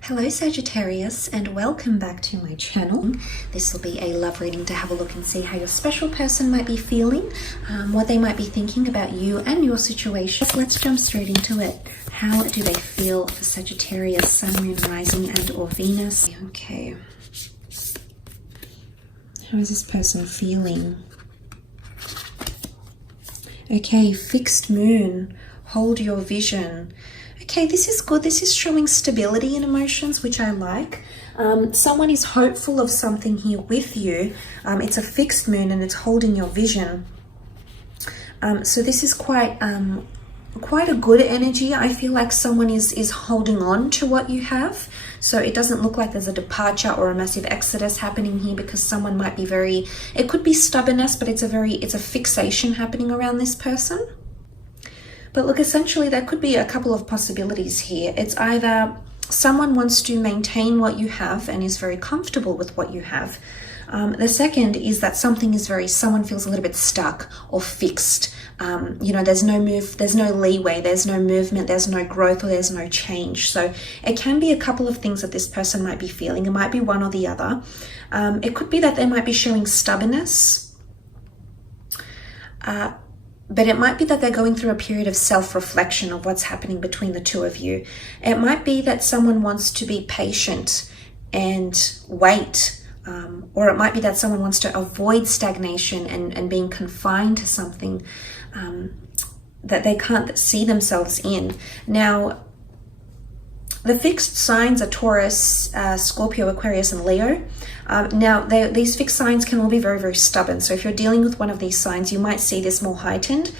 Hello Sagittarius, and welcome back to my channel. This will be a love reading to have a look and see how your special person might be feeling, what they might be thinking about you and your situation. Let's jump straight into it. How do they feel for Sagittarius, Sun, Moon, Rising and or Venus? Okay. How is this person feeling? Okay, fixed moon. Hold your vision. Okay, this is good. This is showing stability in emotions, which I like. Someone is hopeful of something here with you. It's a fixed moon and it's holding your vision. So this is quite a good energy. I feel like someone is holding on to what you have. So it doesn't look like there's a departure or a massive exodus happening here, because someone might be it could be stubbornness, but it's a fixation happening around this person. But look, essentially there could be a couple of possibilities here. It's either someone wants to maintain what you have and is very comfortable with what you have. The second is that someone feels a little bit stuck or fixed. There's no leeway, there's no movement, there's no growth, or there's no change. So it can be a couple of things that this person might be feeling. It might be one or the other. It could be that they might be showing stubbornness. But it might be that they're going through a period of self-reflection of what's happening between the two of you. It might be that someone wants to be patient and wait. Or it might be that someone wants to avoid stagnation and being confined to something that they can't see themselves in. Now, the fixed signs are Taurus, Scorpio, Aquarius, and Leo. Now, these fixed signs can all be very, very stubborn. So if you're dealing with one of these signs, you might see this more heightened.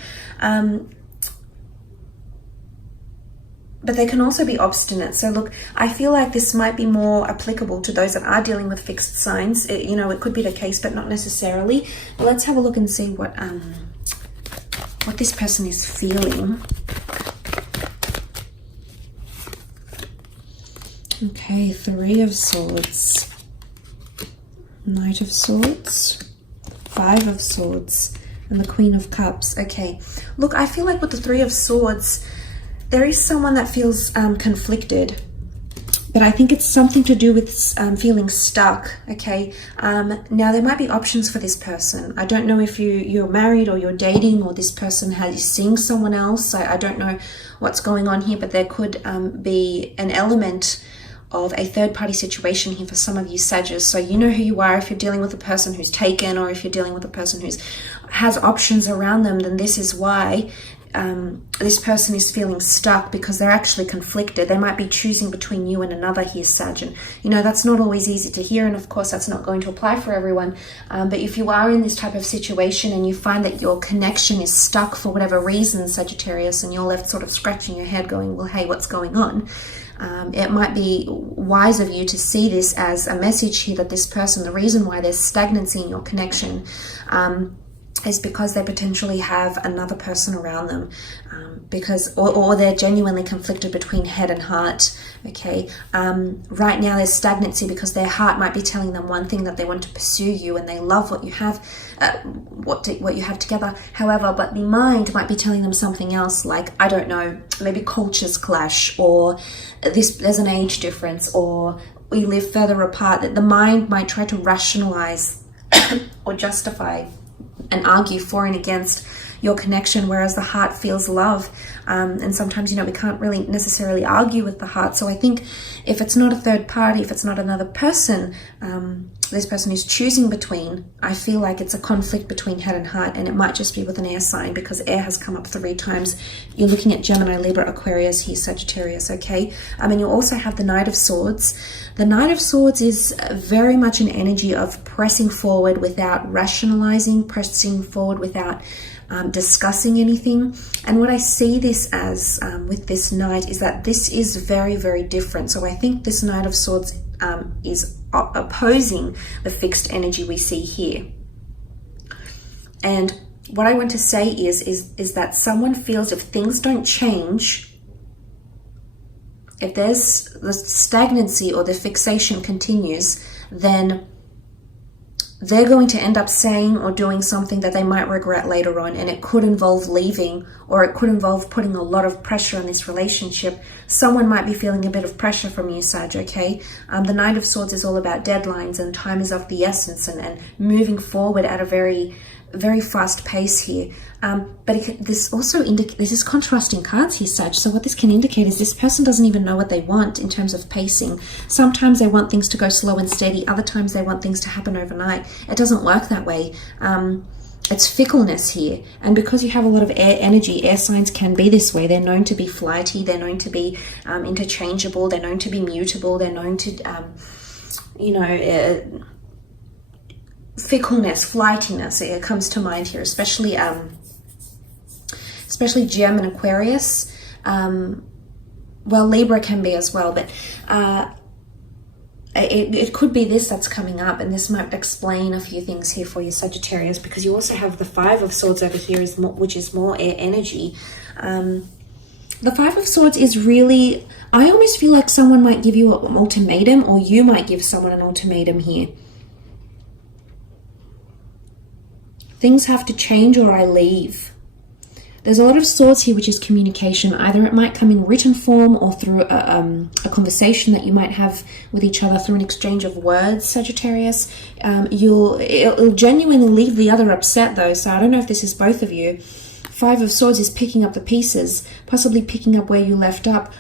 But they can also be obstinate. So look, I feel like this might be more applicable to those that are dealing with fixed signs. It could be the case, but not necessarily. But let's have a look and see what this person is feeling. Okay, Three of Swords, Knight of Swords, Five of Swords, and the Queen of Cups. Okay, look, I feel like with the Three of Swords, there is someone that feels conflicted, but I think it's something to do with feeling stuck. Okay, now there might be options for this person. I don't know if you're married or you're dating, or this person is seeing someone else. I don't know what's going on here, but there could be an element of a third-party situation here for some of you Sagittarius. So you know who you are. If you're dealing with a person who's taken, or if you're dealing with a person who has options around them, then this is why this person is feeling stuck, because they're actually conflicted. They might be choosing between you and another here, Sag. And that's not always easy to hear, and of course that's not going to apply for everyone. But if you are in this type of situation and you find that your connection is stuck for whatever reason, Sagittarius, and you're left sort of scratching your head going, well, hey, what's going on? It might be wise of you to see this as a message here that this person, the reason why there's stagnancy in your connection is because they potentially have another person around them, or they're genuinely conflicted between head and heart. Okay, right now there's stagnancy because their heart might be telling them one thing, that they want to pursue you and they love what you have, what you have together. However, but the mind might be telling them something else, like, I don't know, maybe cultures clash, or there's an age difference, or we live further apart. That the mind might try to rationalize or justify and argue for and against your connection, whereas the heart feels love. And sometimes, we can't really necessarily argue with the heart. So I think if it's not a third party, if it's not another person, this person is choosing between, I feel like it's a conflict between head and heart, and it might just be with an air sign, because air has come up 3 times. You're looking at Gemini, Libra, Aquarius here, Sagittarius, okay? And you also have the Knight of Swords. The Knight of Swords is very much an energy of pressing forward without rationalizing, pressing forward without discussing anything. And what I see this as with this Knight is that this is very, very different. So I think this Knight of Swords is opposing the fixed energy we see here. And what I want to say is that someone feels if things don't change, if there's the stagnancy or the fixation continues, then they're going to end up saying or doing something that they might regret later on, and it could involve leaving, or it could involve putting a lot of pressure on this relationship. Someone might be feeling a bit of pressure from you, Sag, okay? The Knight of Swords is all about deadlines, and time is of the essence, and moving forward at a very, very fast pace here. But this also this is contrasting cards here, Sag. So what this can indicate is this person doesn't even know what they want in terms of pacing. Sometimes they want things to go slow and steady. Other times they want things to happen overnight. It doesn't work that way. It's fickleness here. And because you have a lot of air energy, air signs can be this way. They're known to be flighty. They're known to be interchangeable. They're known to be mutable. They're known to, fickleness, flightiness, it comes to mind here, especially Gem and Aquarius. Well, Libra can be as well, but it could be this that's coming up, and this might explain a few things here for you, Sagittarius, because you also have the Five of Swords over here, which is more air energy. The Five of Swords is really, I almost feel like someone might give you an ultimatum, or you might give someone an ultimatum here. Things have to change or I leave. There's a lot of swords here, which is communication. Either it might come in written form or through a conversation that you might have with each other through an exchange of words, Sagittarius. It'll genuinely leave the other upset though, so I don't know if this is both of you. Five of Swords is picking up the pieces, possibly picking up where you left off,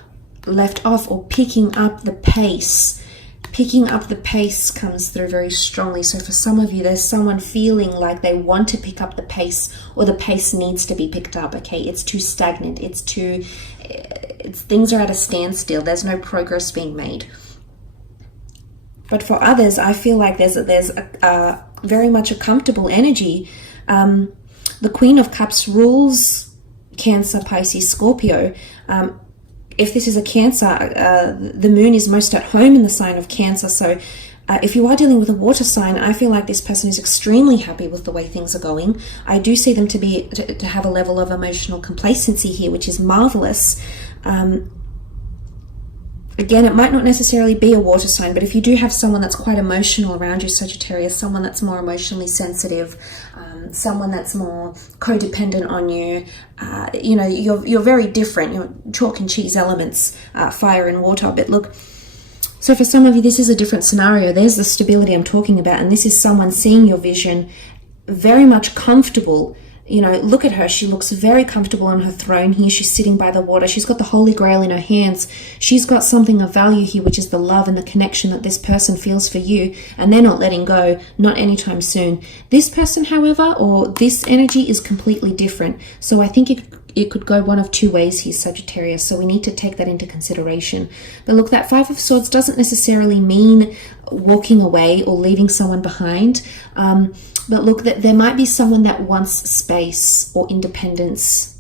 or picking up the pace. Picking up the pace comes through very strongly. So for some of you, there's someone feeling like they want to pick up the pace, or the pace needs to be picked up, okay? It's too stagnant. Things are at a standstill. There's no progress being made. But for others, I feel like there's a very much a comfortable energy. The Queen of Cups rules Cancer, Pisces, Scorpio. If this is a Cancer, the moon is most at home in the sign of Cancer. So if you are dealing with a water sign, I feel like this person is extremely happy with the way things are going. I do see them to have a level of emotional complacency here, which is marvelous. Again, it might not necessarily be a water sign, but if you do have someone that's quite emotional around you, Sagittarius, someone that's more emotionally sensitive, someone that's more codependent on you, you're very different. You're chalk and cheese elements, fire and water. But look, so for some of you, this is a different scenario. There's the stability I'm talking about, and this is someone seeing your vision, very much comfortable. Look at her. She looks very comfortable on her throne here. She's sitting by the water. She's got the Holy Grail in her hands. She's got something of value here, which is the love and the connection that this person feels for you, and they're not letting go, not anytime soon. This person, however, or this energy is completely different. So I think it could go one of two ways here, Sagittarius. So we need to take that into consideration. But look, that Five of Swords doesn't necessarily mean walking away or leaving someone behind. But look, that there might be someone that wants space or independence.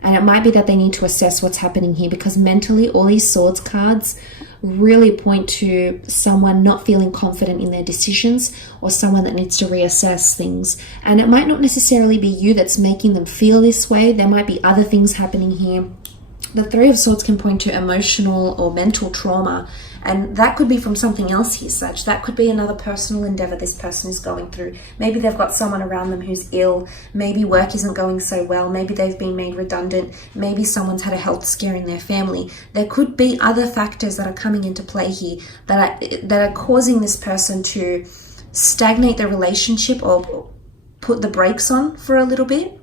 And it might be that they need to assess what's happening here, because mentally all these Swords cards really point to someone not feeling confident in their decisions, or someone that needs to reassess things. And it might not necessarily be you that's making them feel this way. There might be other things happening here. The Three of Swords can point to emotional or mental trauma, and that could be from something else here, Sag. That could be another personal endeavor this person is going through. Maybe they've got someone around them who's ill. Maybe work isn't going so well. Maybe they've been made redundant. Maybe someone's had a health scare in their family. There could be other factors that are coming into play here that are causing this person to stagnate their relationship or put the brakes on for a little bit.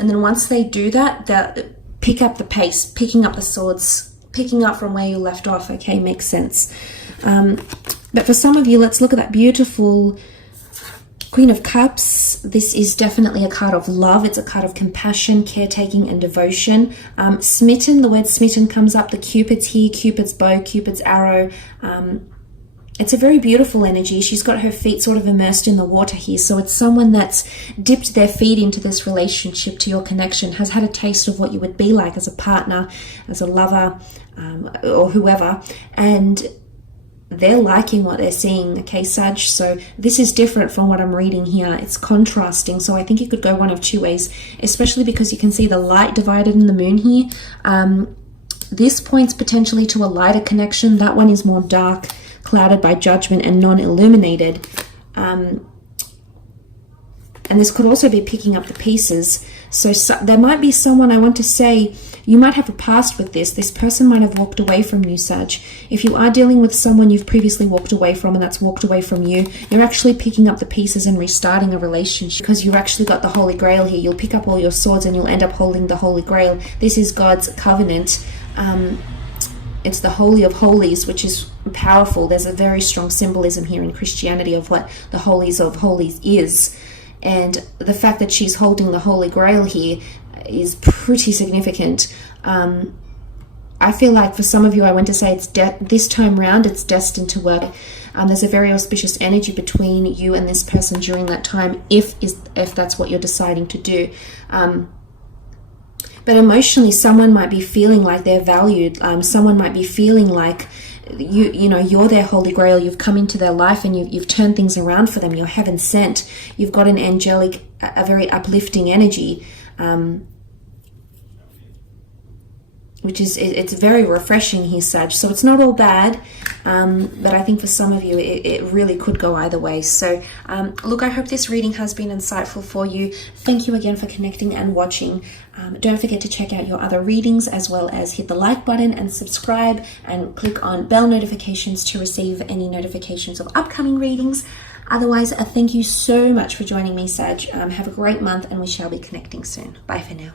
And then once they do that, they'll pick up the pace, picking up the swords, picking up from where you left off. Okay, makes sense. But for some of you, let's look at that beautiful Queen of Cups. This is definitely a card of love. It's a card of compassion, caretaking, and devotion. Smitten, the word smitten comes up. The Cupid's here, Cupid's bow, Cupid's arrow. It's a very beautiful energy. She's got her feet sort of immersed in the water here. So it's someone that's dipped their feet into this relationship, to your connection, has had a taste of what you would be like as a partner, as a lover, or whoever. And they're liking what they're seeing, okay, Sag? So this is different from what I'm reading here. It's contrasting. So I think it could go one of two ways, especially because you can see the light divided in the moon here. This points potentially to a lighter connection. That one is more dark, clouded by judgment and non-illuminated. And this could also be picking up the pieces. So there might be someone, I want to say, you might have a past with this. This person might have walked away from you, Sag. If you are dealing with someone you've previously walked away from and that's walked away from you, you're actually picking up the pieces and restarting a relationship, because you've actually got the Holy Grail here. You'll pick up all your swords and you'll end up holding the Holy Grail. This is God's covenant. It's the Holy of Holies, which is powerful. There's a very strong symbolism here in Christianity of what the Holies of Holies is. And the fact that she's holding the Holy Grail here is pretty significant. I feel like for some of you, I want to say it's this time round, it's destined to work. There's a very auspicious energy between you and this person during that time, if that's what you're deciding to do. But emotionally, someone might be feeling like they're valued. Someone might be feeling like you're their Holy Grail. You've come into their life and you've turned things around for them. You're heaven sent. You've got an angelic, a very uplifting energy, which is, it's very refreshing here, Sag. So it's not all bad, but I think for some of you it really could go either way. So look, I hope this reading has been insightful for you. Thank you again for connecting and watching. Don't forget to check out your other readings, as well as hit the like button and subscribe, and click on bell notifications to receive any notifications of upcoming readings. Otherwise, thank you so much for joining me, Sag. Have a great month, and we shall be connecting soon. Bye for now.